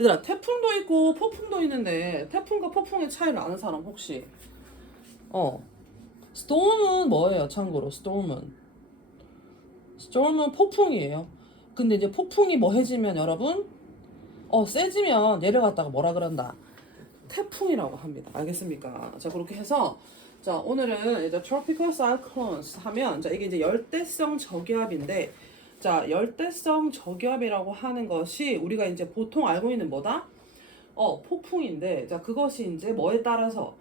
얘들아, 태풍도 있고 폭풍도 있는데 태풍과 폭풍의 차이를 아는 사람 혹시? storm은 뭐예요? 참고로 storm은 폭풍이에요. 근데 이제 폭풍이 뭐해지면 여러분, 세지면 내려갔다가 뭐라 그런다? 태풍이라고 합니다. 알겠습니까? 자, 그렇게 해서 자, 오늘은 이제 tropical cyclones 하면 자, 이게 이제 열대성 저기압인데 자, 열대성 저기압이라고 하는 것이 우리가 이제 보통 알고 있는 뭐다? 폭풍인데 자, 그것이 이제 뭐에 따라서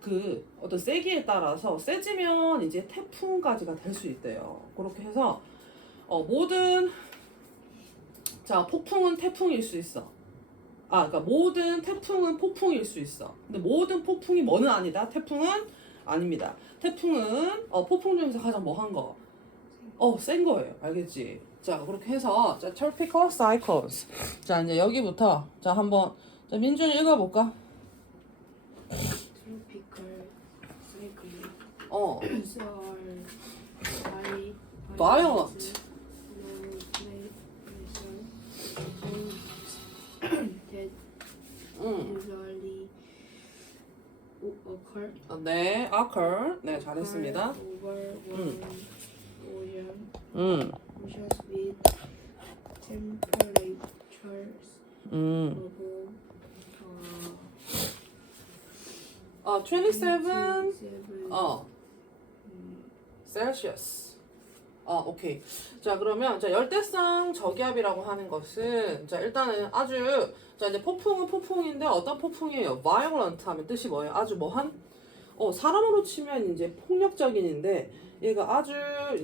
그 어떤 세기에 따라서 세지면 이제 태풍까지가 될 수 있대요. 그렇게 해서 모든 자, 폭풍은 태풍일 수 있어. 그러니까 모든 태풍은 폭풍일 수 있어. 근데 모든 폭풍이 뭐는 아니다. 태풍은 아닙니다. 태풍은 폭풍 중에서 가장 뭐한 거? 센 거예요. 알겠지? 자, 그렇게 해서 자, tropical cycles. 자, 이제 여기부터 자, 한번 자, 민준이 읽어볼까? tropical cyclone 어, are violent. that 음, usually occur 네, occur. 네, 잘했습니다. over warm ocean oceans with temperatures 음, above 27. 27 셀시어스. 오케이. 자, 그러면 자, 열대성 저기압이라고 하는 것은 자, 일단은 아주 자, 이제 폭풍은 폭풍인데 어떤 폭풍이에요? violent 하면 뜻이 뭐예요? 아주 뭐한 사람으로 치면 이제 폭력적인인데 얘가 아주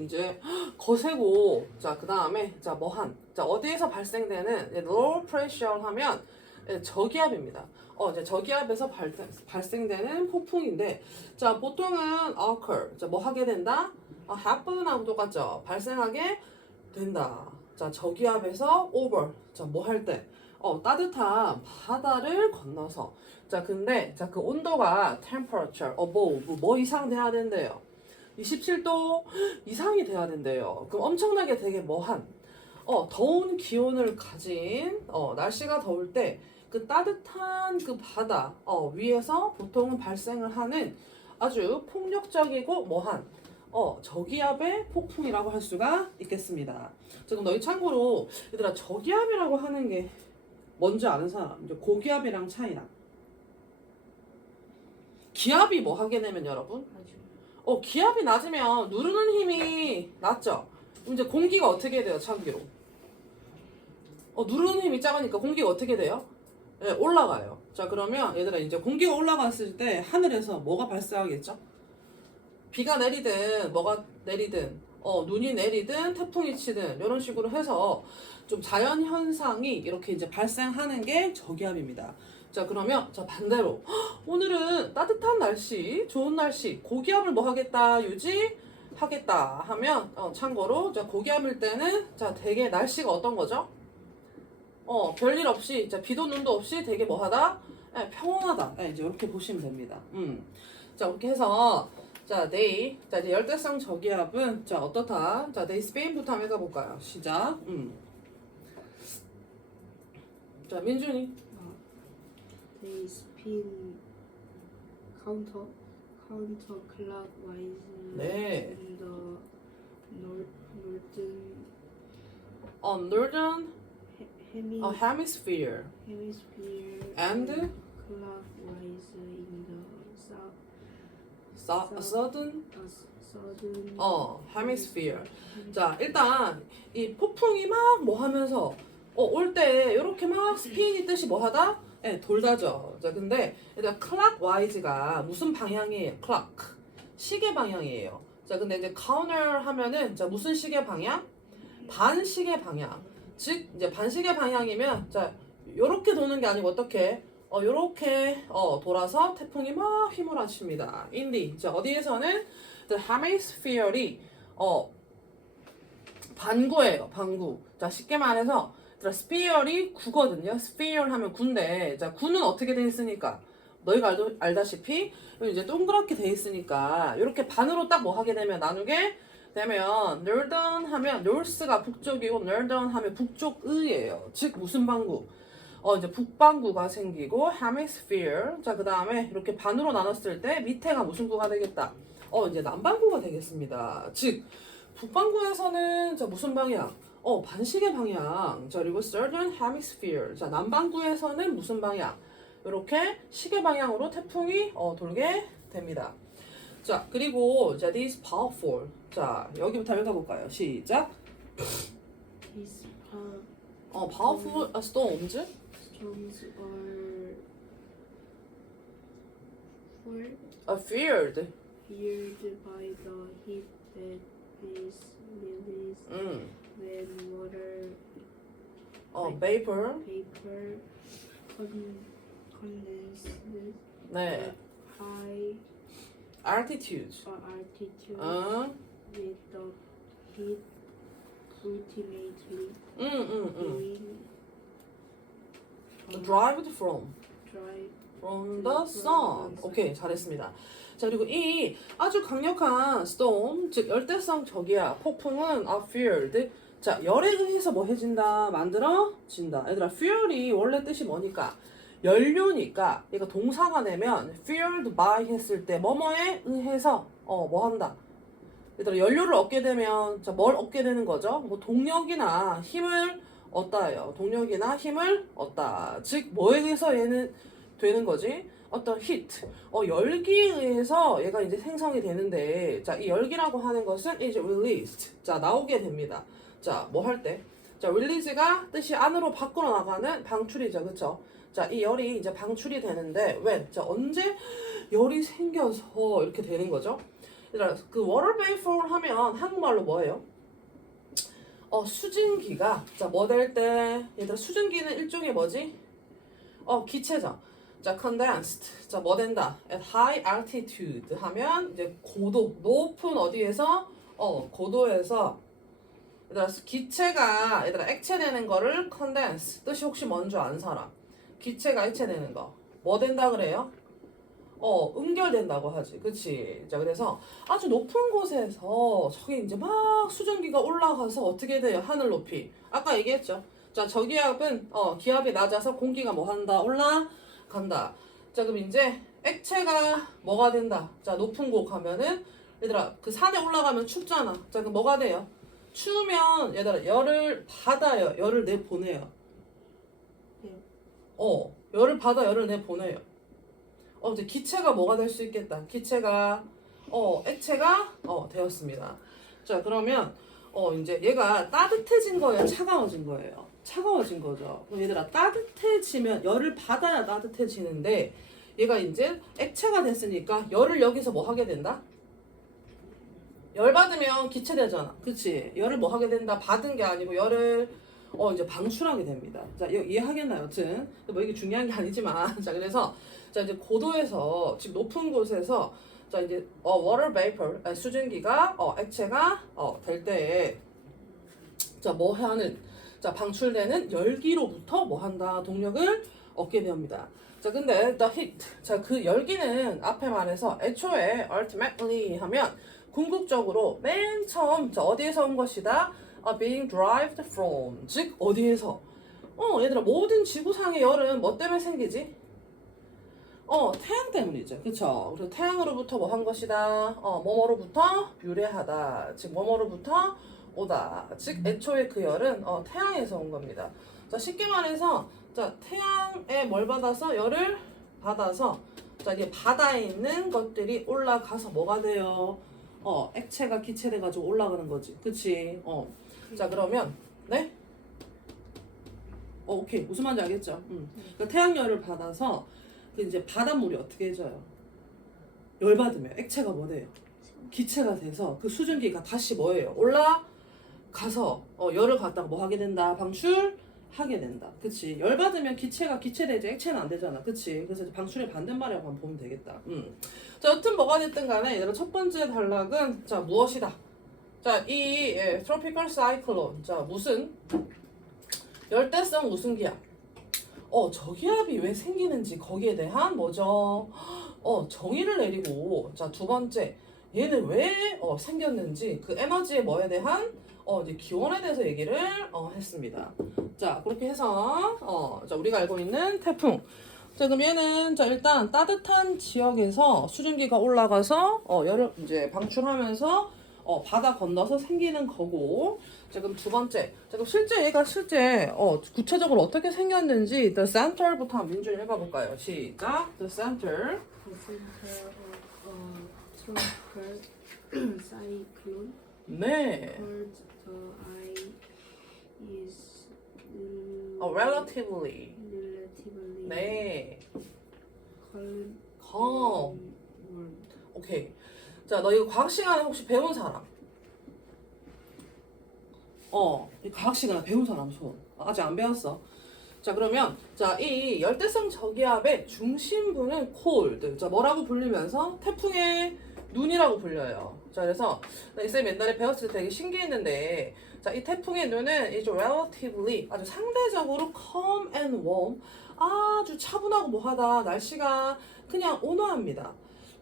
이제 거세고 자, 그다음에 자, 뭐한 자, 어디에서 발생되는 low pressure 하면 저기압입니다. 이제 저기압에서 발생되는 폭풍인데 자, 보통은 occur 자, 뭐 하게 된다? happen하고 똑같죠. 발생하게 된다. 자, 저기압에서 over. 자, 뭐 할 때? 따뜻한 바다를 건너서. 자, 근데 자, 그 온도가 temperature above 뭐 이상 돼야 된대요. 27도 이상이 돼야 된대요. 그럼 엄청나게 되게 뭐한 더운 기온을 가진 날씨가 더울 때 그 따뜻한 그 바다 위에서 보통은 발생을 하는 아주 폭력적이고 뭐한 저기압의 폭풍이라고 할 수가 있겠습니다. 자, 그럼 너희 참고로 얘들아 저기압이라고 하는 게 뭔지 아는 사람? 이제 고기압이랑 차이나. 기압이 뭐 하게 되면 여러분? 기압이 낮으면 누르는 힘이 낮죠? 그럼 이제 공기가 어떻게 돼요? 차기로. 누르는 힘이 작으니까 공기가 어떻게 돼요? 네, 올라가요. 자, 그러면 얘들아 이제 공기가 올라갔을 때 하늘에서 뭐가 발생하겠죠? 비가 내리든 뭐가 내리든 눈이 내리든 태풍이 치든 이런 식으로 해서 좀 자연 현상이 이렇게 이제 발생하는 게 저기압입니다. 자, 그러면 자, 반대로 오늘은 따뜻한 날씨, 좋은 날씨, 고기압을 뭐 하겠다 유지하겠다 하면 참고로 자, 고기압일 때는 자, 되게 날씨가 어떤 거죠? 별일 없이 자, 비도 눈도 없이 되게 뭐하다? 평온하다. 이제 이렇게 보시면 됩니다. 자, 그렇게 해서 자, they. 자, 이제 열대성 저기압은 자, 어떻다? 자, they Spain부터 한번 읽어볼까요? 시작. 자, 민준이. they spin counterclockwise 네. in the northern Northern hemisphere hemisphere and clockwise in the southern southern hemisphere. 자, 일단 이 폭풍이 막 뭐 하면서 올 때 이렇게 막 스피인이 뜻이 뭐 하다? 돌다죠. 자, 근데 일단 clockwise가 무슨 방향이에요? clock 시계 방향이에요. 자, 근데 이제 counter 하면은 자, 무슨 시계 방향? 반시계 방향. 즉 이제 반시계 방향이면 자, 요렇게 도는 게 아니고 어떻게? 요렇게 돌아서 태풍이 막 휘몰아칩니다. 인디. 자, 어디에서는 the hemisphere이 반구예요. 반구. 자, 쉽게 말해서 sphere이 구거든요. sphere 하면 구인데 자, 구는 어떻게 돼 있으니까 너희가 알다시피 이제 동그랗게 돼 있으니까 이렇게 반으로 딱 뭐 하게 되면 나누게 되면 northern 하면 north가 북쪽이고 northern 하면 북쪽의예요. 즉 무슨 반구? 이제 북반구가 생기고 hemisphere. 자, 그 다음에 이렇게 반으로 나눴을 때 밑에가 무슨 구가 되겠다? 이제 남반구가 되겠습니다. 즉, 북반구에서는 자, 무슨 방향? 반시계 방향. 자, 그리고 southern hemisphere. 자, 남반구에서는 무슨 방향? 이렇게 시계 방향으로 태풍이 돌게 됩니다. 자, 그리고 자, these powerful. 자, 여기부터 읽어볼까요? 시작. These powerful storms. storms Are feared. feared by the heat that is released when water vapor. vapor condenses 네. at high altitude. altitude 어. with the heat ultimately being Derived from dry the sun. 오케이, 잘했습니다. 자, 그리고 이 아주 강력한 storm, 즉 열대성 저기압, 폭풍은 are feared. 자, 열에 의해서 뭐 해진다? 만들어진다. 얘들아, fuel이 원래 뜻이 뭐니까? 연료니까 얘가 동사가 되면 fueled by 했을 때 뭐뭐에 의해서 뭐 한다. 얘들아, 연료를 얻게 되면 자, 뭘 얻게 되는 거죠? 뭐 동력이나 힘을 얻다예요. 동력이나 힘을 얻다. 즉 뭐에 의해서 얘는 되는 거지? 어떤 heat, 열기에 의해서 얘가 이제 생성이 되는데, 자, 이 열기라고 하는 것은 is released. 자, 나오게 됩니다. 자, 뭐 할 때? 자, release가 뜻이 안으로 밖으로 나가는 방출이죠. 그쵸? 자, 이 열이 이제 방출이 되는데, when? 자, 언제 열이 생겨서 이렇게 되는 거죠? 얘들아, 그 water vapor 하면 한국말로 뭐예요? 수증기가, 자, 뭐 될 때? 얘들아, 수증기는 일종의 뭐지? 기체죠. 자, condensed. 자, 뭐 된다? At high altitude 하면 이제 고도, 높은 어디에서? 고도에서 얘들아, 기체가 얘들아 액체되는 거를 condense. 뜻이 혹시 뭔지 아는 사람? 기체가 액체되는 거. 뭐 된다 그래요? 응결된다고 하지. 그치? 자, 그래서 아주 높은 곳에서 저기 이제 막 수증기가 올라가서 어떻게 돼요? 하늘 높이. 아까 얘기했죠. 자, 저기압은 기압이 낮아서 공기가 뭐 한다? 올라간다. 자, 그럼 이제 액체가 뭐가 된다? 자, 높은 곳 가면은 얘들아 그 산에 올라가면 춥잖아. 자, 그럼 뭐가 돼요? 추우면 얘들아 열을 받아요. 열을 내보내요. 열을 받아 열을 내보내요. 이제 기체가 뭐가 될 수 있겠다. 기체가 액체가 되었습니다. 자, 그러면 이제 얘가 따뜻해진 거예요, 차가워진 거예요? 차가워진 거죠. 그럼 얘들아 따뜻해지면 열을 받아야 따뜻해지는데 얘가 이제 액체가 됐으니까 열을 여기서 뭐 하게 된다? 열 받으면 기체 되잖아. 그치? 열을 뭐 하게 된다? 받은 게 아니고 열을 이제 방출하게 됩니다. 자, 이해하겠나요? 여튼 뭐 이게 중요한 게 아니지만 자, 그래서 자, 이제 고도에서 즉 높은 곳에서 자, 이제 water vapor 수증기가 액체가 될 때에 자, 뭐 하는 자, 방출되는 열기로부터 뭐 한다? 동력을 얻게 됩니다. 자, 근데 the heat 자, 그 열기는 앞에 말해서 애초에 ultimately 하면 궁극적으로 맨 처음 자, 어디에서 온 것이다? being derived from 즉 어디에서 얘들아 모든 지구상의 열은 뭐 때문에 생기지? 태양 때문이죠. 그쵸? 그래서 태양으로부터 뭐 한 것이다? 뭐뭐로부터 유래하다. 즉 뭐뭐로부터 오다. 즉 애초에 그 열은 태양에서 온 겁니다. 자, 쉽게 말해서 자, 태양에 뭘 받아서 열을 받아서 자, 이게 바다에 있는 것들이 올라가서 뭐가 돼요? 액체가 기체돼 가지고 올라가는 거지. 그치? 자, 그러면 네? 오케이. 무슨 말인지 알겠죠? 그러니까 태양열을 받아서 그 이제 바닷물이 어떻게 해져요? 열 받으면 액체가 뭐 돼요? 기체가 돼서 그 수증기가 다시 뭐예요? 올라가서 열을 갖다가 뭐 하게 된다? 방출하게 된다. 그치? 열 받으면 기체가 기체되지 액체는 안 되잖아. 그치? 그래서 방출의 반대말이라고 한번 보면 되겠다. 자, 여튼 뭐가 됐든 간에 얘들아 첫 번째 단락은 자, 무엇이다? 자, 이 tropical cyclone 자, 무슨 열대성 무슨 기압? 저기압이 왜 생기는지 거기에 대한 뭐죠? 정의를 내리고 자, 두 번째 얘는 왜 생겼는지 그 에너지의 뭐에 대한 이제 기온에 대해서 얘기를 했습니다. 자, 그렇게 해서 자, 우리가 알고 있는 태풍. 자, 그럼 얘는 자, 일단 따뜻한 지역에서 수증기가 올라가서 열을 이제 방출하면서 바다 건너서 생기는 거고. 자, 그럼 두 번째. 자, 그럼 실제 얘가 구체적으로 어떻게 생겼는지 the center부터 민준이 읽어볼까요? 시작. The center. The center of a tropical cyclone 네. called the eye is Relatively. relatively 네. calm. calm. warm. 오케이. 자, 너 이거 과학 시간에 혹시 배운 사람? 이 과학 시간에 배운 사람 손. 아직 안 배웠어. 자, 그러면 자, 이 열대성 저기압의 중심부는 cold. 자, 뭐라고 불리면서 태풍의 눈이라고 불려요. 자, 그래서 쌤 옛날에 배웠을 때 되게 신기했는데, 자, 이 태풍의 눈은 이제 relatively 아주 상대적으로 calm and warm, 아주 차분하고 뭐하다, 날씨가 그냥 온화합니다.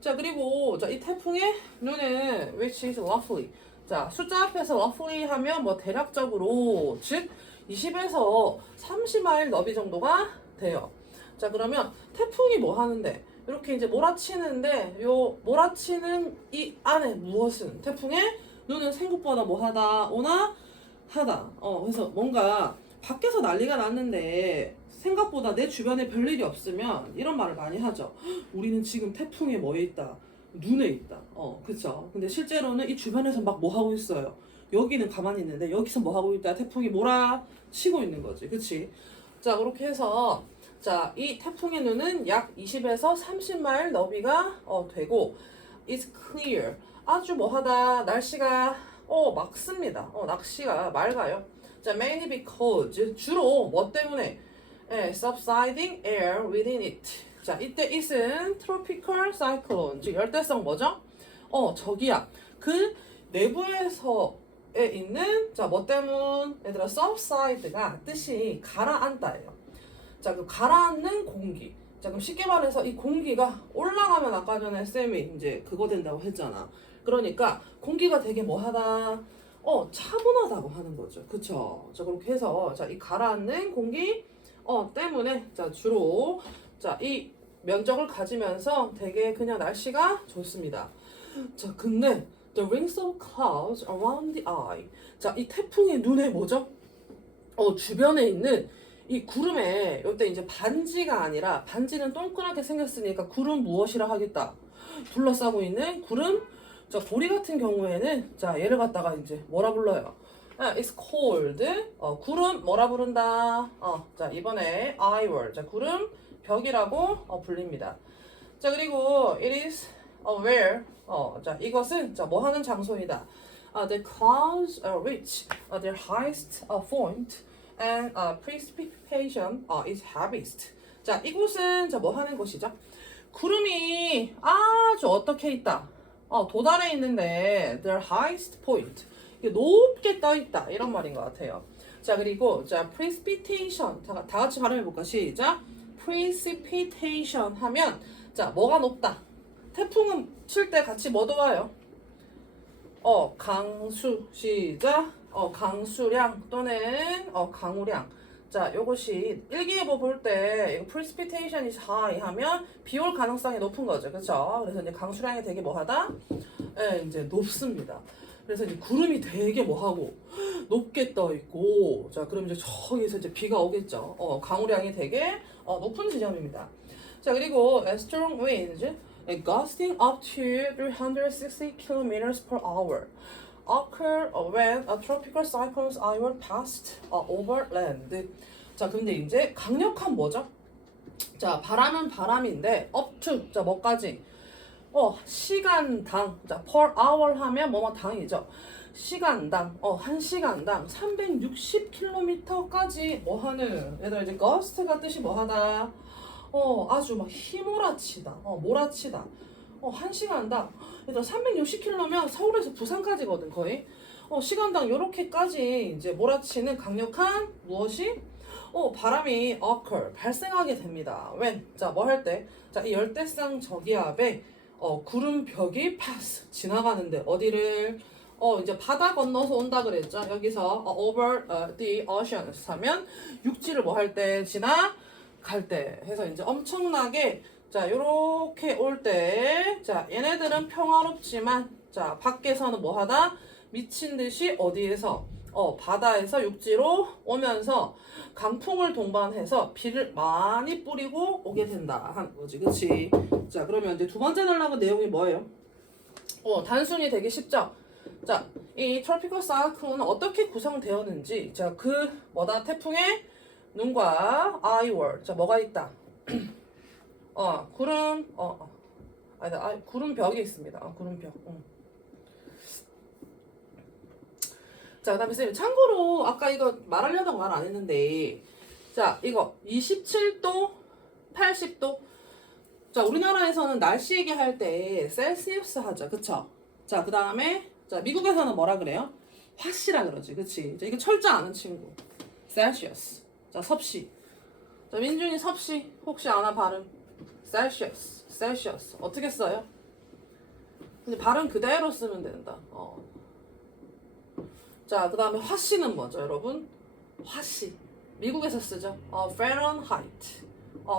자, 그리고 자, 이 태풍의 눈은 which is roughly. 자, 숫자 앞에서 roughly 하면 뭐 대략적으로, 즉 20에서 30마일 너비 정도가 돼요. 자, 그러면 태풍이 뭐 하는데? 이렇게 이제 몰아치는데, 요 몰아치는 이 안에 무엇은? 태풍의 눈은 생각보다 뭐하다, 온화하다. 그래서 뭔가 밖에서 난리가 났는데 생각보다 내 주변에 별일이 없으면 이런 말을 많이 하죠. 우리는 지금 태풍에 뭐에 있다? 눈에 있다. 그쵸? 근데 실제로는 이 주변에서 막 뭐 하고 있어요? 여기는 가만히 있는데 여기서 뭐 하고 있다? 태풍이 몰아치고 있는 거지. 그치? 자, 그렇게 해서 자, 이 태풍의 눈은 약 20에서 30마일 너비가 되고 it's clear. 아주 뭐하다. 날씨가 맑습니다. 날씨가 맑아요. 자, mainly because 주로 뭐 때문에 subsiding air within it. 자, 이때 it은 tropical cyclone, 즉 열대성 뭐죠? 저기압. 그 내부에서에 있는 자, 뭐 때문? 얘들아, subside가 뜻이 가라앉다예요. 자, 그 가라앉는 공기. 자, 그럼 쉽게 말해서 이 공기가 올라가면 아까 전에 쌤이 이제 그거 된다고 했잖아. 그러니까 공기가 되게 뭐하다? 차분하다고 하는 거죠. 그쵸? 자, 그렇게 해서 자, 이 가라앉는 공기 때문에 자, 주로 자, 이 면적을 가지면서 되게 그냥 날씨가 좋습니다. 자, 근데 the rings of clouds around the eye. 자, 이 태풍의 눈에 뭐죠? 주변에 있는 이 구름에 이때 이제 반지가 아니라 반지는 동그랗게 생겼으니까 구름 무엇이라 하겠다. 둘러싸고 있는 구름. 자, 고리 같은 경우에는 자, 얘를 갖다가 이제 뭐라 불러요? It's cold. 구름 뭐라 부른다? 자, 이번에 I word. 자, 구름 벽이라고 불립니다. 자, 그리고 it is where. 자, 이것은 자, 뭐 하는 장소이다. The clouds reach their highest point and precipitation is heaviest. 자, 이곳은 자, 뭐 하는 곳이죠? 구름이 아주 어떻게 있다. 도달해 있는데 their highest point. 이게 높게 떠 있다. 이런 말인 것 같아요. 자, 그리고 자, precipitation. 다 같이 발음해 볼까? 시작. precipitation 하면 자, 뭐가 높다. 태풍은 칠 때 같이 뭐 도와요? 강수. 시작. 강수량 또는 강우량. 자, 요것이 일기예보 볼 때 이거 precipitation is high 하면 비 올 가능성이 높은 거죠. 그렇죠? 그래서 이제 강수량이 되게 뭐하다? 이제 높습니다. 그래서 이제 구름이 되게 뭐하고 높게 떠 있고, 자, 그럼 이제 저기서 이제 비가 오겠죠. 강우량이 되게 높은 지점입니다. 자, 그리고 strong winds gusting up to 360 km per hour occur when a tropical cyclone's eye passed over land. 자, 근데 이제 강력한 뭐죠? 자, 바람은 바람인데 up to 자, 뭐까지? 시간당 자, per hour 하면 뭐뭐 당이죠. 시간당 1시간당 360km까지 뭐 하는 얘들아 이제 gust가 뜻이 뭐 하다? 아주 막 휘몰아치다. 몰아치다. 1시간당 얘들아 360km면 서울에서 부산까지거든 거의. 시간당 요렇게까지 이제 몰아치는 강력한 무엇이? 바람이 occur 발생하게 됩니다. when 자, 뭐 할 때? 자, 이 열대성 저기압에 구름벽이 pass 지나가는데 어디를? 이제 바다 건너서 온다 그랬죠. 여기서 over the oceans 하면 육지를 뭐 할 때 지나갈 때 해서 이제 엄청나게 자 요렇게 올 때 자 얘네들은 평화롭지만 자 밖에서는 뭐 하다 미친 듯이 어디에서 바다에서 육지로 오면서 강풍을 동반해서 비를 많이 뿌리고 오게 된다 하는 거지, 그치? 자 그러면 이제 두 번째 날라간 내용이 뭐예요? 단순히 되게 쉽죠? 자, 이 트로피컬 사이클론은 어떻게 구성되었는지, 자, 태풍의 눈과 아이월, 자, 뭐가 있다? 구름벽이 있습니다. 구름벽. 자, 그 다음에 쌤, 참고로, 아까 이거 말하려다가 말 안 했는데, 자, 이거 27도, 80도. 자, 우리나라에서는 날씨 얘기할 때 셀시우스 하죠. 그쵸? 자, 그 다음에, 자, 미국에서는 뭐라 그래요? 화씨라 그러지. 그치? 자, 이게 철자 아는 친구. 셀시우스. 자, 섭씨. 자, 민준이 섭씨. 혹시 아나 발음? 셀시우스. 셀시우스. 어떻게 써요? 근데 발음 그대로 쓰면 된다. 자, 그 다음에 화씨는 뭐죠, 여러분? 화씨. 미국에서 쓰죠. Fahrenheit.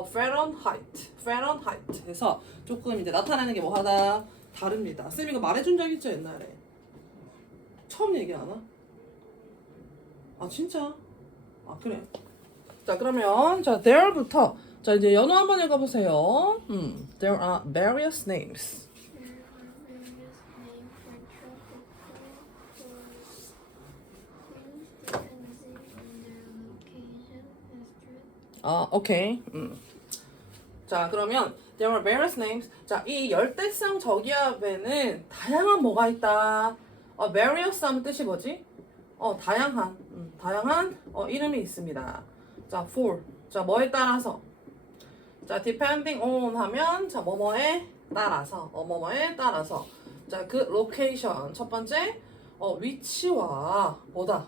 Fahrenheit. 해서 조금 이제 나타내는 게 뭐 하다 다릅니다. 쌤 이거 말해준 적 있죠, 옛날에? 처음 얘기하나? 아, 진짜? 아, 그래. 자, 그러면, 자, there부터. 자, 이제 연호 한번 읽어보세요. There are various names. 오케이. 자, 그러면 there are various names. 자, 이 열대성 저기압에는 다양한 뭐가 있다. various 하면 뜻이 뭐지? 다양한 이름이 있습니다. 자, for. 자, 뭐에 따라서. 자, depending on 하면 자, 뭐뭐에 따라서. 뭐뭐에 따라서. 자, 그 location. 첫 번째, 위치와 뭐다.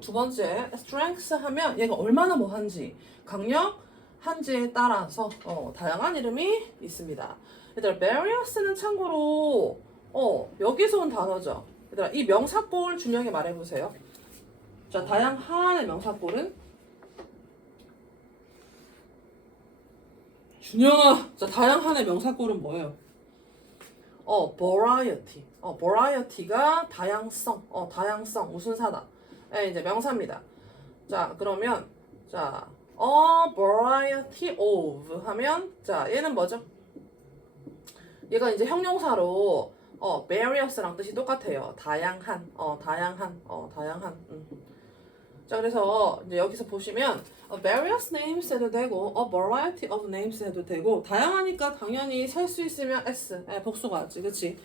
두 번째, strength 하면 얘가 얼마나 뭐한지. 강력한지에 따라서 다양한 이름이 있습니다. 얘들아, various는 참고로 여기서 온 단어죠. 얘들아, 이 명사꼴 준영이 말해보세요. 자, 다양한의 명사꼴은 준영아, 자, 다양한의 명사꼴은 뭐예요? variety. variety가 다양성. 다양성 무슨 사다? 이제 명사입니다. 자, 그러면 자, a variety of 하면 자, 얘는 뭐죠? 얘가 이제 형용사로 various랑 뜻이 똑같아요. 다양한. 자, 그래서 이제 여기서 보시면 various names 해도 되고 a variety of names 해도 되고 다양하니까 당연히 셀 수 있으면 s 복수가지, 그치?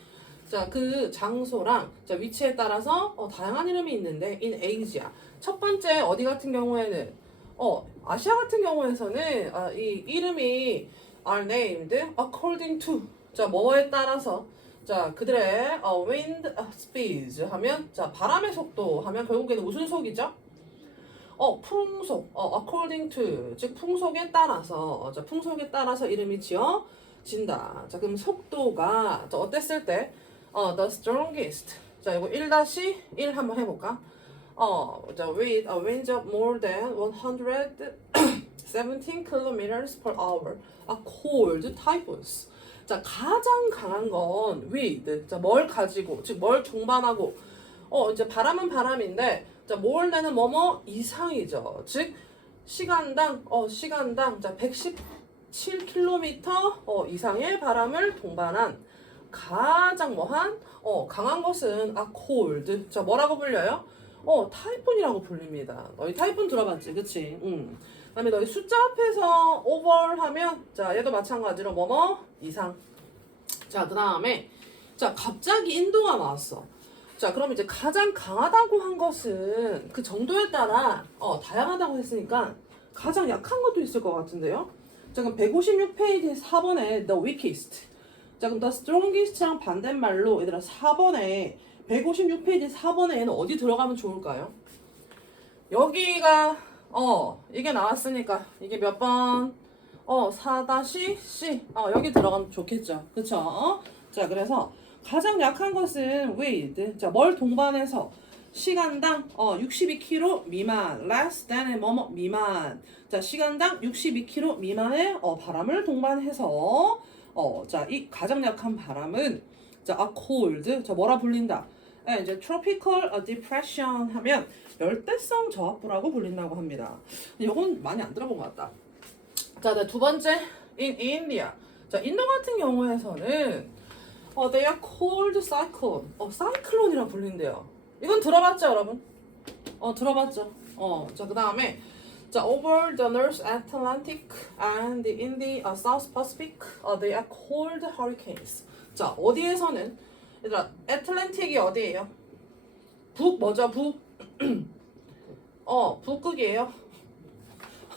자, 그 장소랑 자, 위치에 따라서 다양한 이름이 있는데 in Asia. 첫 번째 어디 같은 경우에는 아시아 같은 경우에서는 이 이름이 are named according to 자, 뭐에 따라서 자, 그들의 wind speeds 하면 자, 바람의 속도 하면 결국에는 무슨 속이죠? 풍속, according to, 즉 풍속에 따라서, 자, 풍속에 따라서 이름이 지어진다. 자, 그럼 속도가 자, 어땠을 때, the strongest. 자, 이거 1-1 한번 해볼까? 자, with a wind of more than 117 kilometers per hour, are called typhoons. 자, 가장 강한 건 with, 자, 뭘 가지고, 즉 뭘 동반하고, 이제 바람은 바람인데. 자, more than은 뭐뭐 이상이죠. 즉 시간당 자 117km 이상의 바람을 동반한 가장 뭐한 강한 것은 cold. 자, 뭐라고 불려요? 타이푼이라고 불립니다. 너희 타이푼 들어봤지, 그치? 그다음에 너희 숫자 앞에서 over 하면 자, 얘도 마찬가지로 뭐뭐 이상. 자, 그다음에 자, 갑자기 인도가 나왔어. 자, 그럼 이제 가장 강하다고 한 것은 그 정도에 따라 다양하다고 했으니까 가장 약한 것도 있을 것 같은데요. 자, 그럼 156페이지 4번에 the weakest. 자, 그럼 the strongest랑 반대말로 얘들아 4번에 156페이지 4번에는 어디 들어가면 좋을까요? 여기가 이게 나왔으니까 이게 몇 번? 4-C 여기 들어가면 좋겠죠. 그쵸? 자, 그래서 가장 약한 것은 with. 자, 뭘 동반해서? 시간당 62km 미만. less than 뭐뭐 미만. 자, 시간당 62km 미만의 바람을 동반해서 자, 이 가장 약한 바람은 자, a cold. 자, 뭐라 불린다? 이제 tropical depression 하면 열대성 저압부라고 불린다고 합니다. 근데 이건 많이 안 들어본 것 같다. 자, 네, 두 번째 in India. 자, 인도 같은 경우에서는 they are called cyclone. cyclone이라 불린대요. 이건 들어봤죠, 여러분? 들어봤죠. 자, 그다음에 자, over the North Atlantic and in the South Pacific, they are called hurricanes. 자, 어디에서는 얘들아, 애틀랜틱이 어디예요? 북 뭐죠? 북. 북극이에요.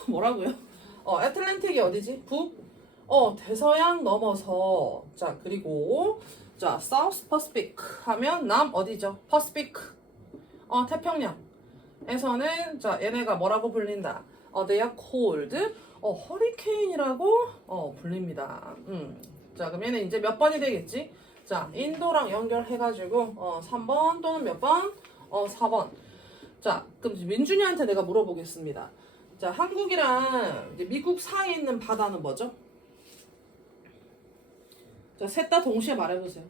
뭐라고요? 애틀랜틱이 어디지? 북. 대서양 넘어서. 자, 그리고 자, South Pacific 하면 남 어디죠? Pacific. 태평양에서는 자, 얘네가 뭐라고 불린다? They are called 허리케인이라고 불립니다. 자, 그럼 얘는 이제 몇 번이 되겠지? 자, 인도랑 연결해가지고 3번 또는 몇 번? 4번. 자, 그럼 민준이한테 내가 물어보겠습니다. 자, 한국이랑 이제 미국 사이에 있는 바다는 뭐죠? 자, 셋 다 동시에 말해보세요.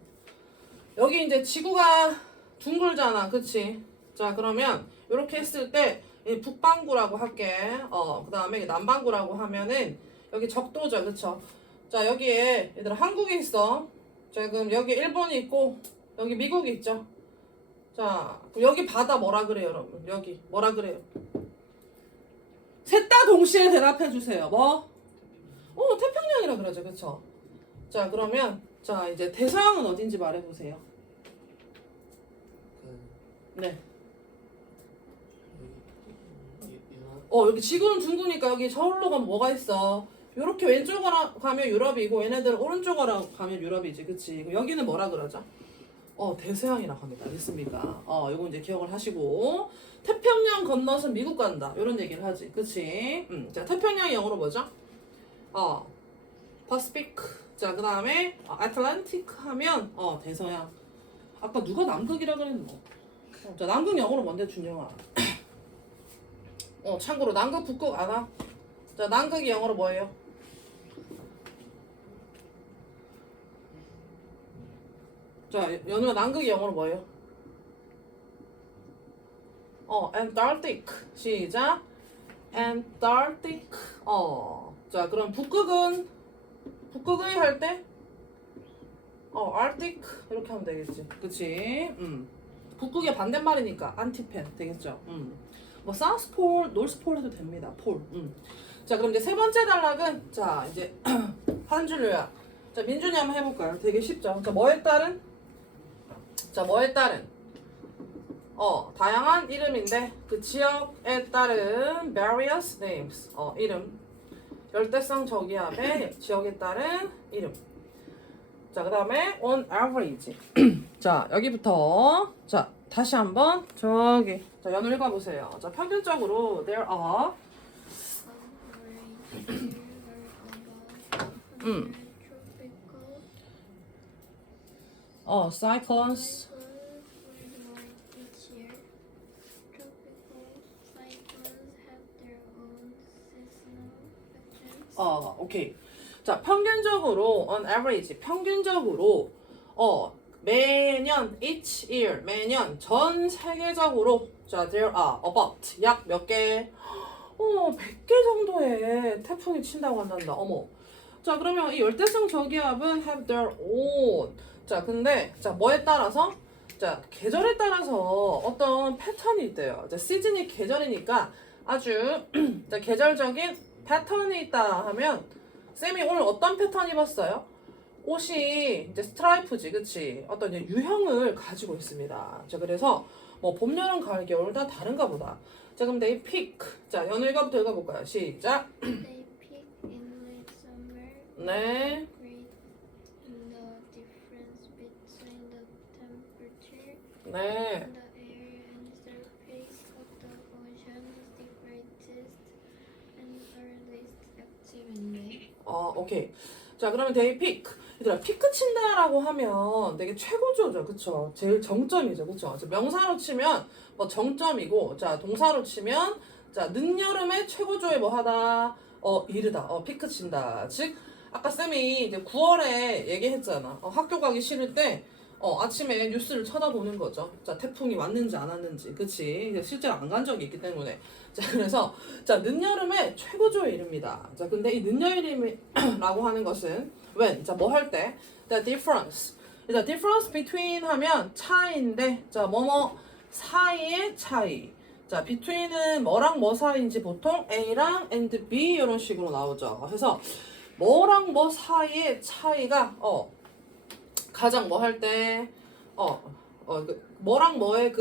여기 이제 지구가 둥글잖아, 그치? 자, 그러면 이렇게 했을 때 북반구라고 할게. 그 다음에 남반구라고 하면은 여기 적도죠, 그쵸? 자, 여기에 얘들아 한국이 있어. 자, 그럼 여기 일본이 있고 여기 미국이 있죠. 자, 그럼 여기 바다 뭐라 그래요, 여러분? 여기 뭐라 그래요? 셋 다 동시에 대답해 주세요. 뭐? 태평양이라 그러죠, 그쵸? 자, 그러면 자, 이제 대서양은 어딘지 말해 보세요. 네. 여기 지구는 둥그니까 여기 저울로 가면 뭐가 있어? 요렇게 왼쪽으로 가면 유럽이고 얘네들은 오른쪽으로 가면 유럽이지, 그치? 여기는 뭐라 그러죠? 대서양이라고 합니다. 알겠습니까? 요거 이제 기억을 하시고 태평양 건너서 미국 간다. 요런 얘기를 하지, 그치? 자, 태평양이 영어로 뭐죠? 파시픽. 자, 그 다음에 애틀랜틱 하면 대서양. 아까 누가 남극이라 그랬노? 자, 남극 영어로 뭔데, 준영아? 참고로 남극 북극 알아? 자, 남극이 영어로 뭐예요? 자, 연우야, 남극이 영어로 뭐예요? Antarctic. 시작. Antarctic. 자, 그럼 북극의 할 때? Arctic. 이렇게 하면 되겠지. 그치? 북극의 반대말이니까 안티펜 되겠죠? 뭐 사우스폴, 노스폴 해도 됩니다. 폴. 자, 그럼 이제 세 번째 단락은 자, 이제 한줄로야. 자, 민준이 한번 해볼까요? 되게 쉽죠? 자, 뭐에 따른? 자, 뭐에 따른? 다양한 이름인데 그 지역에 따른 various names. 이름. 열대성 저기압의 지역에 따른 이름. 자, 그 다음에 on average. 자, 여기부터 자, 다시 한번 저기 자, 연을 읽어보세요. 자, 평균적으로 there are cyclones. 오케이. 자, 평균적으로 on average 평균적으로 매년 each year 매년 전 세계적으로 자, there are about 약 몇 개? 100개 정도의 태풍이 친다고 한단다. 어머. 자, 그러면 이 열대성 저기압은 have their own. 자, 근데 자, 뭐에 따라서? 자, 계절에 따라서 어떤 패턴이 있대요. 자, 시즌이 계절이니까 아주 자, 계절적인 패턴이 있다 하면 쌤이 오늘 어떤 패턴 입었어요? 옷이 이제 스트라이프지, 그치? 어떤 이제 유형을 가지고 있습니다. 자, 그래서 뭐 봄, 여름, 가을, 겨울 다 다른가 보다. 자, 그럼 they pick. 자, 연일가부터 읽어볼까요? 시작. They peak in late summer. 네. Great in the difference between the temperature 네. in the air and surface of the ocean is the greatest and earliest active in May. 오케이. 자, 그러면 they pick. 얘들아 피크 친다라고 하면 되게 최고조죠, 그쵸? 제일 정점이죠, 그쵸? 명사로 치면 뭐 정점이고, 자 동사로 치면 자 늦여름에 최고조에 뭐 하다, 이르다, 피크 친다. 즉 아까 쌤이 이제 9월에 얘기했잖아. 학교 가기 싫을 때 아침에 뉴스를 쳐다보는 거죠. 자 태풍이 왔는지 안 왔는지, 그치? 실제로 안 간 적이 있기 때문에. 자 그래서 자 늦여름에 최고조에 이릅니다. 자 근데 이 늦여름이라고 하는 것은 when, 자 뭐 할 때, the difference, the difference between 하면 차이인데, 자 뭐뭐 사이의 차이. 자 between은 뭐랑 뭐 사이인지 보통 A랑 and B 이런 식으로 나오죠. 그래서 뭐랑 뭐 사이의 차이가 가장 뭐 할 때 뭐랑 뭐의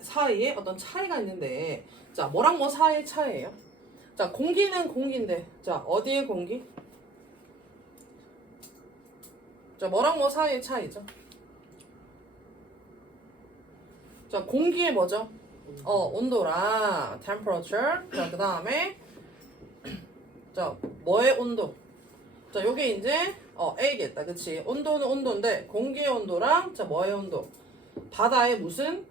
사이에 어떤 차이가 있는데, 자 뭐랑 뭐 사이의 차이예요. 자 공기는 공기인데, 자 어디의 공기? 자 뭐랑 뭐 사이의 차이죠. 자 공기의 뭐죠? 온도랑 temperature. 자 그 다음에 자 뭐의 온도? 자 요게 이제 A겠다, 그치? 온도는 온도인데 공기의 온도랑 자 뭐의 온도? 바다의 무슨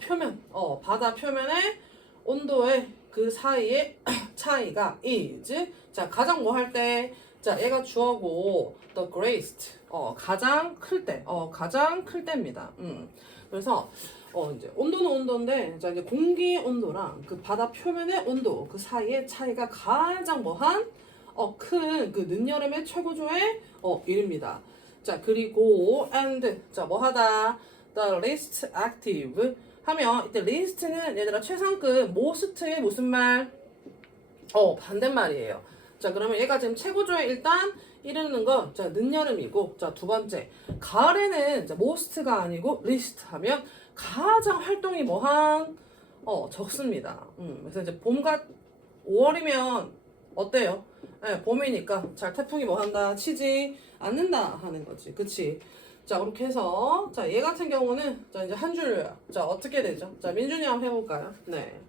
표면, 바다 표면의 온도의 그 사이의 차이가 is. 자 가장 뭐 할 때, 자 얘가 주어고 the greatest, 가장 클 때, 가장 클 때입니다. 그래서 이제 온도는 온도인데, 자 이제 공기 온도랑 그 바다 표면의 온도 그 사이의 차이가 가장 뭐한 큰 그 늦여름의 최고조에 이릅니다. 자 그리고 and, 자 뭐 하다, the least active 하면 이때 least는 얘들아 최상급, most의 무슨 말? 반대말이에요. 자 그러면 얘가 지금 최고조에 일단 이르는 건 자 늦여름이고, 자 두 번째 가을에는 자 most가 아니고 least 하면 가장 활동이 뭐한 적습니다. 그래서 이제 봄과 5월이면 어때요? 네, 봄이니까 잘 태풍이 뭐 한다, 치지 않는다 하는 거지, 그치? 자 그렇게 해서 자 얘 같은 경우는 자 이제 한 줄로야. 자 어떻게 되죠? 자 민준이 한번 해볼까요? 네.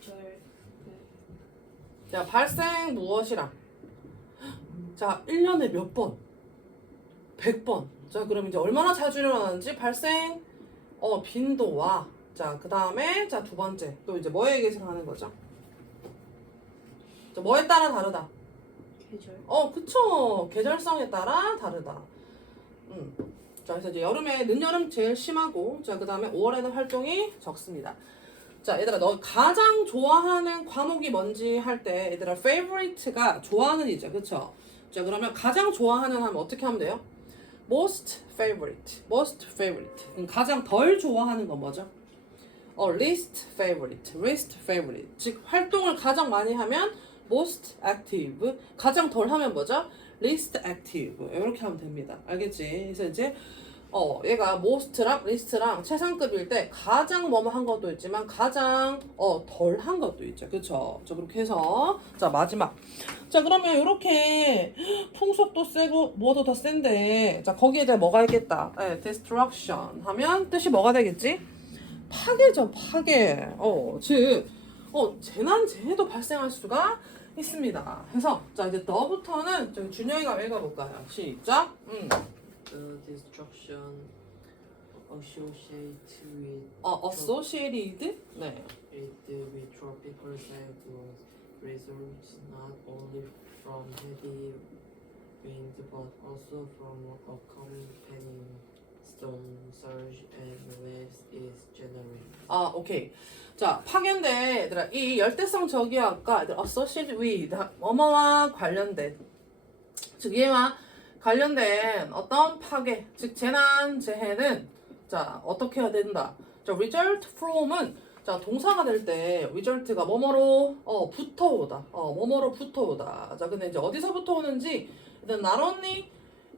계절. 자 발생 무엇이랑, 자 1년에 몇 번? 100번. 자 그럼 이제 얼마나 자주 일어나는지 발생 빈도와, 자 그 다음에 자 두 번째 또 이제 뭐에 의해서 하는 거죠? 자 뭐에 따라 다르다. 계절. 그쵸. 계절성에 따라 다르다. 자 그래서 이제 여름에 늦여름 제일 심하고, 자 그 다음에 5월에는 활동이 적습니다. 자 얘들아 너 가장 좋아하는 과목이 뭔지 할 때 얘들아 favorite가 좋아하는 이죠, 그쵸? 자 그러면 가장 좋아하는 하면 어떻게 하면 돼요? most favorite, most favorite. 그럼 가장 덜 좋아하는 건 뭐죠? least favorite, least favorite. 즉 활동을 가장 많이 하면 most active, 가장 덜 하면 뭐죠? least active. 이렇게 하면 됩니다. 알겠지? 그래서 이제 얘가 most랑 least랑 최상급일 때 가장 뭐뭐 한 것도 있지만 가장 덜 한 것도 있죠. 그쵸? 자 그렇게 해서 자 마지막. 자 그러면 이렇게 풍속도 세고 뭐도 더 센데, 자 거기에 대해 뭐가 있겠다. 네, destruction 하면 뜻이 뭐가 되겠지? 파괴죠, 파괴. 즉 재난 재해도 발생할 수가 있습니다. 해서 자 이제 너부터는 저기 준영이가 읽어볼까요? 시작. The destruction associated associated. 네. with tropical cyclones results not only from heavy wind but also from accompanying storm surge and waves is generated. 오케이. 자, 파괴인데 얘들아 이 열대성 저기압과 associated with 뭐뭐와 관련된, 즉 얘와 관련된 어떤 파괴, 즉 재난 재해는 자 어떻게 해야 된다. 자 result from은 자 동사가 될 때 result가 뭐뭐로 붙어오다, 뭐뭐로 붙어오다. 자 근데 이제 어디서부터 오는지 일단 not only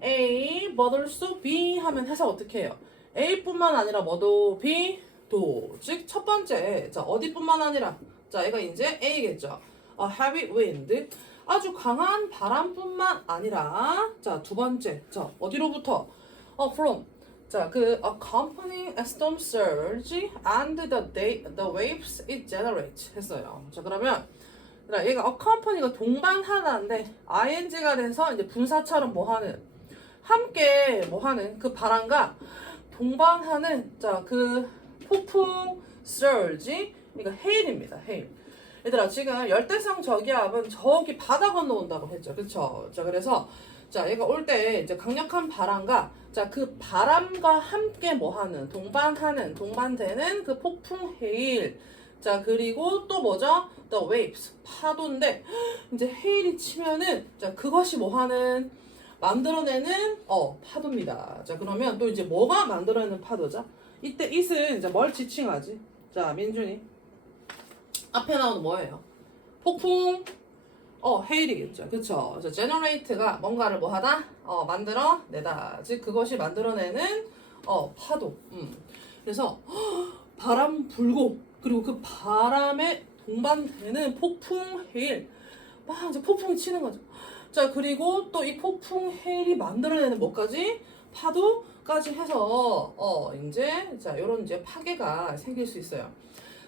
A but also B 하면 해석 어떻게 해요? A뿐만 아니라 뭐도 B도, 즉 첫 번째 자 어디뿐만 아니라 자 얘가 이제 A겠죠. heavy wind, 아주 강한 바람뿐만 아니라 자, 두 번째. 자, 어디로부터? from. 자, 그 accompanying a storm surge and the waves it generates 했어요. 자, 그러면 얘가 accompany가 동반하다인데 ing가 돼서 이제 분사처럼 뭐 하는 함께 뭐 하는 그 바람과 동반하는 자, 그 폭풍 surge 그러니까 헤일입니다. 헤일. 얘들아 지금 열대성 저기압은 저기 바다 건너온다고 했죠. 그쵸? 자, 그래서 자, 얘가 올 때 이제 강력한 바람과 자, 그 바람과 함께 뭐 하는 동반되는 그 폭풍 헤일. 자, 그리고 또 뭐죠? The waves. 파도인데 이제 헤일이 치면은 자, 그것이 뭐 하는 만들어내는 파도입니다. 자, 그러면 또 이제 뭐가 만들어내는 파도죠? 이때 it은 이제 뭘 지칭하지? 자, 민준이 앞에 나오는 뭐예요? 폭풍 헤일이겠죠. 그쵸? 자, generate가 뭔가를 뭐 하다? 만들어내다. 즉, 그것이 만들어내는, 파도. 그래서, 바람 불고, 그리고 그 바람에 동반되는 폭풍 헤일. 막 이제 폭풍이 치는 거죠. 자, 그리고 또 이 폭풍 헤일이 만들어내는 뭐까지? 파도까지 해서, 이제, 자, 요런 이제 파괴가 생길 수 있어요.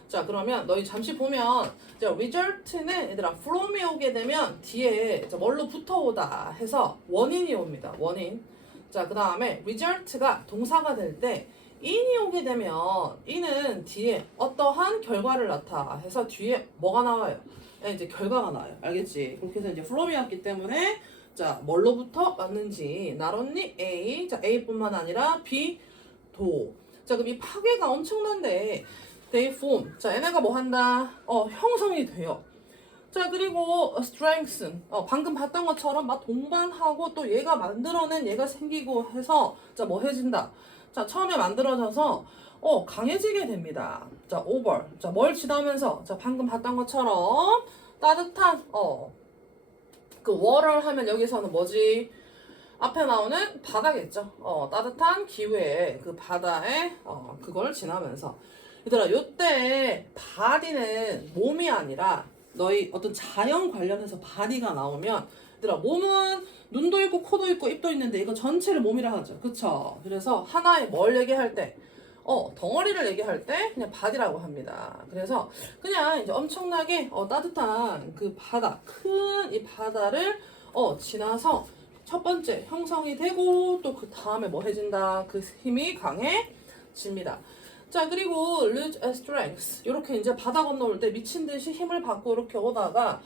자, 그러면 너희 잠시 보면 자, result는 얘들아 from이 오게 되면 뒤에 자, 뭘로 붙어오다 해서 원인이 옵니다. 원인. 자, 그 다음에 result가 동사가 될 때 in이 오게 되면 in은 뒤에 어떠한 결과를 나타해서 뒤에 뭐가 나와요? 이제 결과가 나와요. 알겠지? 그렇게 해서 이제 from이 왔기 때문에 자, 뭘로부터 왔는지 not only A, 자, A뿐만 아니라 B, 도. 자, 그럼 이 파괴가 엄청난데 they form. 자, 얘네가 뭐 한다? 형성이 돼요. 자, 그리고 strengthen. 방금 봤던 것처럼 막 동반하고 또 얘가 만들어낸 얘가 생기고 해서 자, 뭐 해진다? 자, 처음에 만들어져서 강해지게 됩니다. 자, over. 자, 뭘 지나면서 자, 방금 봤던 것처럼 따뜻한 그 water 하면 여기서는 뭐지? 앞에 나오는 바다겠죠. 따뜻한 기후에 그 바다에 그걸 지나면서 얘들아, 요때 body는 몸이 아니라 너희 어떤 자연 관련해서 body가 나오면 얘들아, 몸은 눈도 있고 코도 있고 입도 있는데 이거 전체를 몸이라 하죠. 그쵸? 그래서 하나의 뭘 얘기할 때 덩어리를 얘기할 때 그냥 body라고 합니다. 그래서 그냥 이제 엄청나게 따뜻한 그 바다, 큰 이 바다를 지나서 첫 번째 형성이 되고 또 그 다음에 뭐 해진다? 그 힘이 강해집니다. 자, 그리고 lose strength. 이렇게 이제 바다 건너올 때 미친 듯이 힘을 받고 이렇게 오다가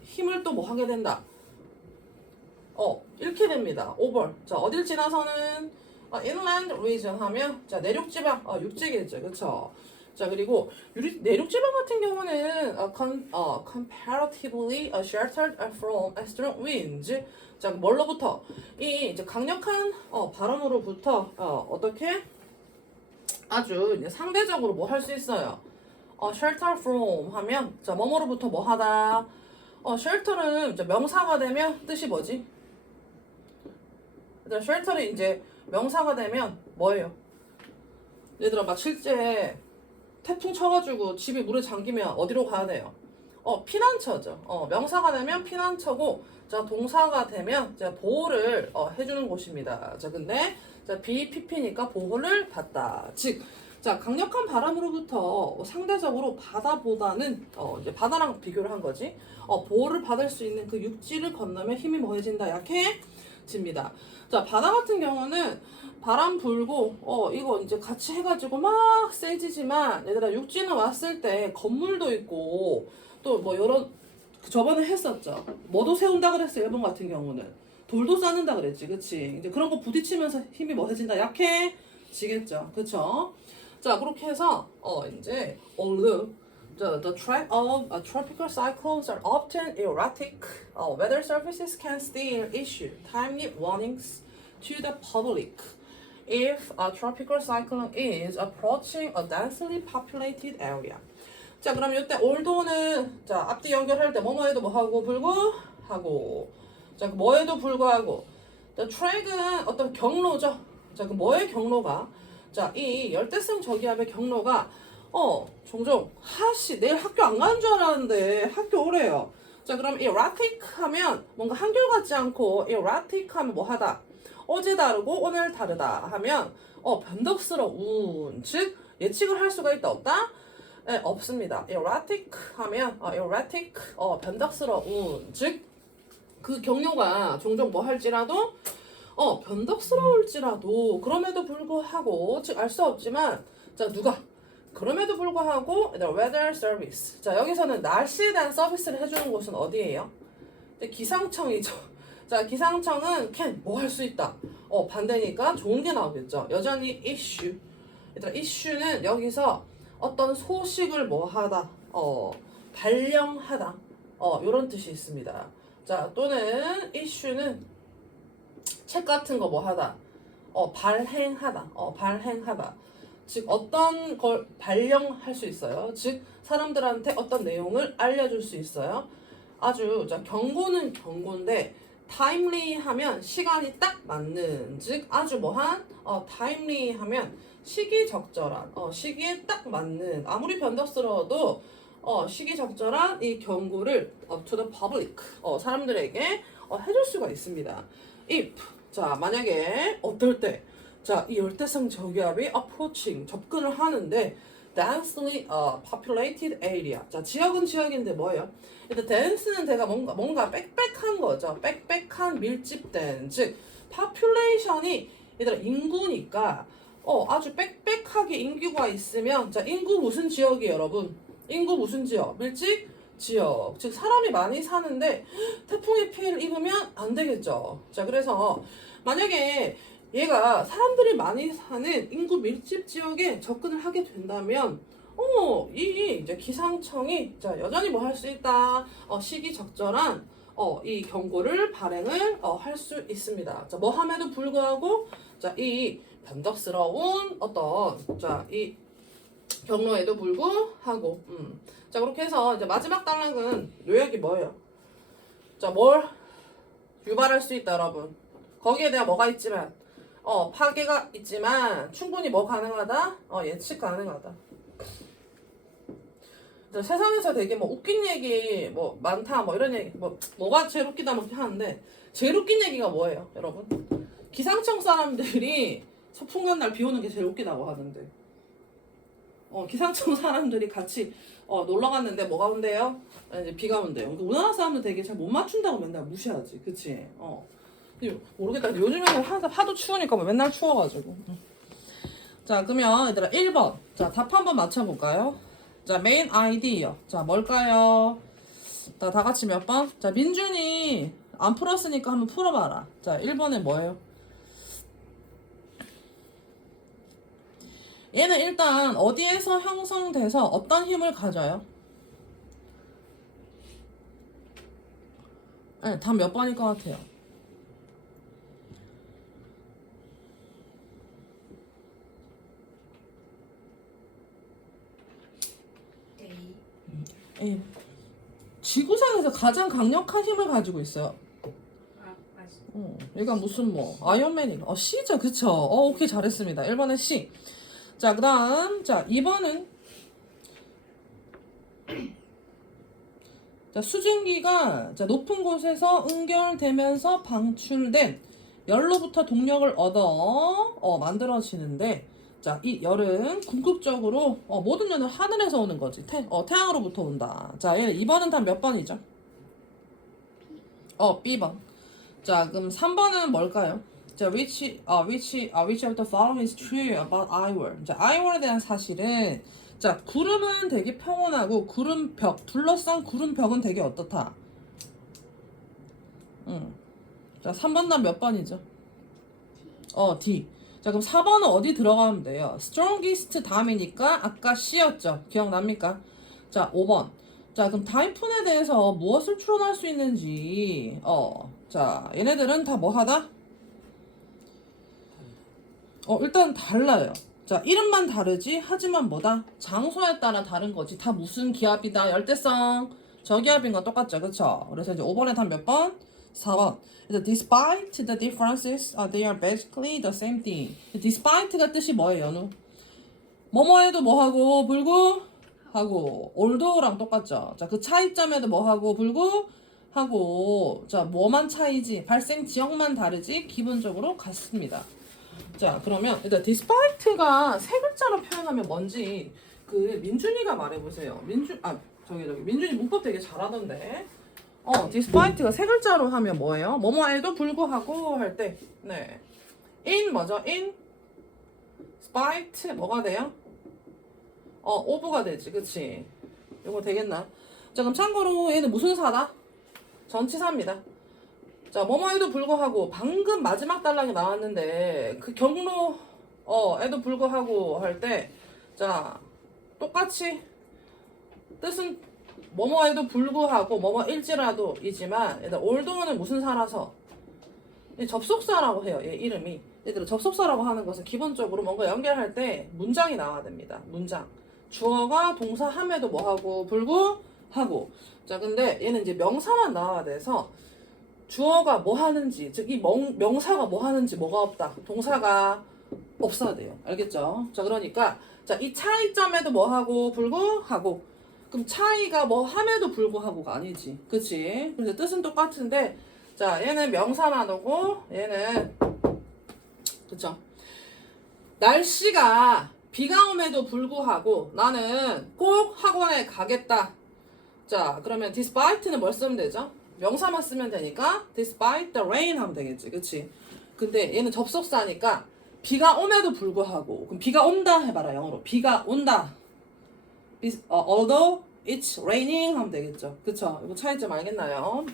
힘을 또 뭐 하게 된다. 잃게 됩니다. over. 자, 어딜 지나서는 inland region 하면 자, 내륙 지방, 육지겠죠. 그쵸? 자, 그리고 내륙 지방 같은 경우는 comparatively sheltered from strong winds. 자, 뭘로부터? 이 이제 강력한 바람으로부터 어떻게? 아주 이제 상대적으로 뭐 할 수 있어요? shelter from 하면 자, 뭐뭐로부터 뭐 하다? shelter는 이제 명사가 되면 뜻이 뭐지? shelter는 이제 명사가 되면 뭐예요? 얘들아, 막 실제 태풍 쳐가지고 집이 물에 잠기면 어디로 가야 돼요? 피난처죠. 명사가 되면 피난처고, 자, 동사가 되면 자, 보호를 해주는 곳입니다. 자, 근데 자, BPP니까 보호를 받다. 즉, 자, 강력한 바람으로부터 상대적으로 바다보다는 이제 바다랑 비교를 한 거지. 보호를 받을 수 있는 그 육지를 건너면 힘이 뭐해진다? 약해집니다. 자, 바다 같은 경우는 바람 불고 이거 이제 같이 해가지고 막 세지지만 얘들아, 육지는 왔을 때 건물도 있고 또 뭐 여러 저번에 했었죠. 뭐도 세운다 그랬어. 일본 같은 경우는 돌도 쌓는다 그랬지. 그치? 이제 그런 거 부딪히면서 힘이 뭐해진다? 약해지겠죠. 그쵸? 자, 그렇게 해서 이제 although the track of tropical cyclones are often erratic, weather services can still issue timely warnings to the public if a tropical cyclone is approaching a densely populated area. 자, 그럼 이때 although는 자, 앞뒤 연결할 때 뭐뭐에도 뭐하고 불구하고, 자, 그 뭐에도 불구하고, the track은 어떤 경로죠. 자, 그 뭐의 경로가, 자, 이 열대성 저기압의 경로가 종종 하씨 내일 학교 안 가는 줄 알았는데 학교 오래요. 자, 그럼 erratic 하면 뭔가 한결같지 않고 erratic 하면 뭐 하다? 어제 다르고 오늘 다르다 하면 변덕스러운, 즉 예측을 할 수가 있다 없다? 네, 없습니다. erratic 하면 erratic 변덕스러운, 즉 그 경로가 종종 뭐 할지라도 변덕스러울지라도 그럼에도 불구하고 즉 알 수 없지만 자 누가 그럼에도 불구하고 the weather service 자 여기서는 날씨에 대한 서비스를 해주는 곳은 어디예요? 기상청이죠. 자 기상청은 can 뭐 할 수 있다. 반대니까 좋은 게 나오겠죠. 여전히 issue 얘들아 issue는 여기서 어떤 소식을 뭐 하다 발령하다 요런 뜻이 있습니다. 자 또는 issue는 책 같은 거 뭐 하다 발행하다 발행하다 즉 어떤 걸 발령할 수 있어요. 즉 사람들한테 어떤 내용을 알려줄 수 있어요. 아주 자 경고는 경고인데 timely 하면 시간이 딱 맞는 즉 아주 뭐한 timely 하면 시기적절한 시기에 딱 맞는 아무리 변덕스러워도 시기적절한 이 경고를 to the public 사람들에게 해줄 수가 있습니다. if 자 만약에 어떨 때 자 이 열대성 저기압이 approaching 접근을 하는데 densely populated area 자 지역은 지역인데 뭐예요? 일단 dense는 제가 뭔가 빽빽한 거죠. 빽빽한 밀집된 즉 population이 얘들아 인구니까 아주 빽빽하게 인구가 있으면 자 인구 무슨 지역이에요 여러분? 인구 무슨 지역? 밀집 지역 즉 사람이 많이 사는데 태풍의 피해를 입으면 안 되겠죠. 자 그래서 만약에 얘가 사람들이 많이 사는 인구 밀집 지역에 접근을 하게 된다면 이 이제 기상청이 자 여전히 뭐 할 수 있다 시기적절한 이 경고를 발행을 할 수 있습니다. 자 뭐 함에도 불구하고 자 이 변덕스러운 어떤 자 이 경로에도 불구하고 자 그렇게 해서 이제 마지막 단락은 요약이 뭐예요? 자 뭘 유발할 수 있다 여러분. 거기에 대한 뭐가 있지만 파괴가 있지만 충분히 뭐 가능하다? 예측 가능하다. 세상에서 되게 뭐 웃긴 얘기 뭐 많다 뭐 이런 얘기 뭐가 제일 웃기다 뭐 이렇게 하는데 제일 웃긴 얘기가 뭐예요 여러분? 기상청 사람들이 소풍간 날 비 오는 게 제일 웃기다고 하던데 기상청 사람들이 같이 놀러 갔는데 뭐가 온대요? 이제 비가 온대요. 그러니까 우리나라 사람들 되게 잘 못 맞춘다고 맨날 무시하지 그치? 모르겠다. 요즘에는 하도 추우니까 뭐 맨날 추워가지고. 자, 그러면 얘들아 1번. 자, 답 한번 맞춰볼까요? 자, 메인 아이디어. 자, 뭘까요? 자, 다 같이 몇 번? 자, 민준이 안 풀었으니까 한번 풀어봐라. 자, 1번에 뭐예요? 얘는 일단 어디에서 형성돼서 어떤 힘을 가져요? 네, 답 몇 번일 것 같아요? 지구상에서 가장 강력한 힘을 가지고 있어요. 얘가 무슨 뭐 아이언맨인가? C죠, 그쵸? 오케이 잘했습니다. 1번은 C. 자, 그다음 자 2번은 자 수증기가 자 높은 곳에서 응결되면서 방출된 열로부터 동력을 얻어 만들어지는데. 자, 이 열은 궁극적으로 모든 열은 하늘에서 오는 거지. 태양으로부터 온다. 자, 얘는 2번은 다 몇 번이죠? B번. 자, 그럼 3번은 뭘까요? 자, which of the following is true about Iowa? 자, Iowa에 대한 사실은 자, 구름은 되게 평온하고 구름벽, 둘러싼 구름벽은 되게 어떻다? 자, 3번 난 몇 번이죠? D. 자 그럼 4번은 어디 들어가면 돼요? strongest 다음이니까 아까 C였죠? 기억납니까? 자 5번 자 그럼 타이푼에 대해서 무엇을 추론할 수 있는지 자 얘네들은 다 뭐하다? 일단 달라요. 자 이름만 다르지 하지만 뭐다? 장소에 따라 다른 거지. 다 무슨 기압이다? 열대성 저기압인 건 똑같죠? 그쵸? 그래서 이제 5번에 다 몇 번? 4번. Despite the differences, they are basically the same thing. Despite가 뜻이 뭐예요, 연우? 뭐뭐해도 뭐하고 불구? 하고 older랑 똑같죠. 자, 그 차이점에도 뭐 하고 불구 하고 자, 뭐만 차이지 발생 지역만 다르지 기본적으로 같습니다. 자, 그러면 일단 despite가 세 글자로 표현하면 뭔지 그 민준이가 말해보세요. 민준이 문법 되게 잘하던데. despite가 세 글자로 하면 뭐예요? 뭐뭐에도 불구하고 할 때, 네, in 뭐죠? in spite 뭐가 돼요? over가 되지, 그치? 이거 되겠나? 자, 그럼 참고로 얘는 무슨 사다? 전치사입니다. 자, 뭐뭐에도 불구하고 방금 마지막 단락이 나왔는데 그 경로 에도 불구하고 할 때, 자, 똑같이 뜻은 뭐뭐에도 불구하고 뭐뭐일지라도 이지만 얘들 올드는 무슨 사라서 접속사라고 해요. 얘 이름이. 얘들은 접속사라고 하는 것은 기본적으로 뭔가 연결할 때 문장이 나와야 됩니다. 문장. 주어가 동사 함에도 뭐하고 불구하고. 자, 근데 얘는 이제 명사만 나와야 돼서 주어가 뭐 하는지, 즉 이 명사가 뭐 하는지 뭐가 없다. 동사가 없어야 돼요. 알겠죠? 자, 그러니까 자, 이 차이점에도 뭐 하고 불구하고. 그럼 차이가 뭐 함에도 불구하고가 아니지. 그치? 근데 뜻은 똑같은데, 자, 얘는 명사만 오고, 얘는, 그쵸? 날씨가 비가 옴에도 불구하고, 나는 꼭 학원에 가겠다. 자, 그러면 despite는 뭘 쓰면 되죠? 명사만 쓰면 되니까, despite the rain 하면 되겠지. 그치? 근데 얘는 접속사니까, 비가 옴에도 불구하고, 그럼 비가 온다 해봐라, 영어로. 비가 온다. although it's raining 하면 되겠죠. 그쵸? 이거 차이점 알겠나요?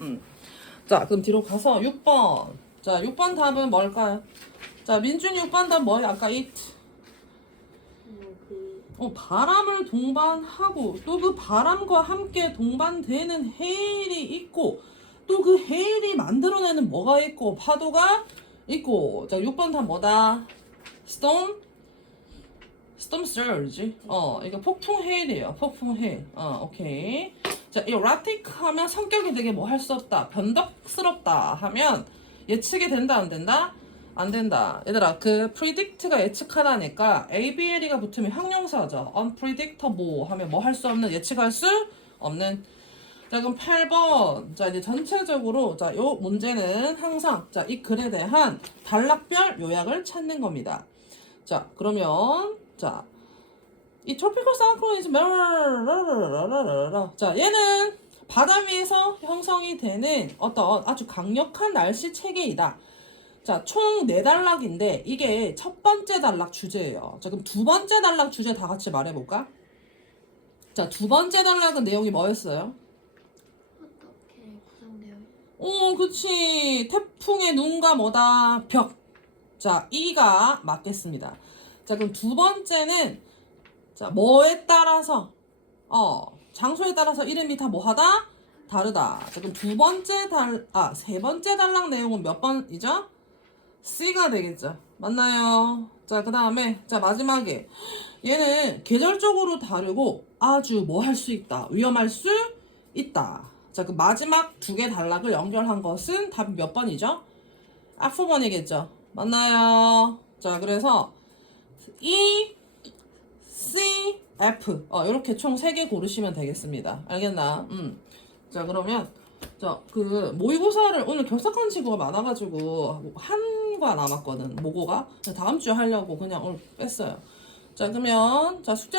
자, 그럼 뒤로 가서 6번. 자, 6번 답은 뭘까요? 자, 민준이 6번 답 뭐예요? 아까 it. 바람을 동반하고 또 그 바람과 함께 동반되는 해일이 있고 또 그 해일이 만들어내는 뭐가 있고 파도가 있고. 자, 6번 답 뭐다? storm surge. 이거 폭풍 해일이에요. 폭풍 해일. 오케이. 자, erratic 하면 성격이 되게 뭐 할 수 없다. 변덕스럽다 하면 예측이 된다, 안 된다? 안 된다. 얘들아, 그 predict가 예측하다니까 ABLE가 붙으면 형용사죠. unpredictable 하면 뭐 할 수 없는, 예측할 수 없는. 자, 그럼 8번. 자, 이제 전체적으로 자, 요 문제는 항상 자, 이 글에 대한 단락별 요약을 찾는 겁니다. 자, 그러면 자, 이 tropical cyclone이 자, 얘는 바다 위에서 형성이 되는 어떤 아주 강력한 날씨 체계이다. 자, 총 4단락인데 이게 첫 번째 단락 주제예요. 자, 그럼 두 번째 단락 주제 다 같이 말해볼까? 자, 두 번째 단락은 내용이 뭐였어요? 어떻게 구성되어 있어요? 그치. 태풍의 눈과 뭐다? 벽. 자, 이가 맞겠습니다. 자, 그럼 두 번째는 자, 뭐에 따라서 장소에 따라서 이름이 다 뭐하다? 다르다. 자, 그럼 세 번째 단락 내용은 몇 번이죠? C가 되겠죠. 맞나요? 자, 그 다음에 자, 마지막에 얘는 계절적으로 다르고 아주 뭐 할 수 있다. 위험할 수 있다. 자, 그 마지막 두 개 단락을 연결한 것은 답이 몇 번이죠? F번이겠죠. 맞나요? 자, 그래서 E, C, F 이렇게 총 3개 고르시면 되겠습니다. 알겠나? 자, 그러면 자, 그 모의고사를 오늘 결석한 친구가 많아가지고 한과 남았거든. 모고가. 다음 주에 하려고 그냥 오늘 뺐어요. 자, 그러면 자, 숙제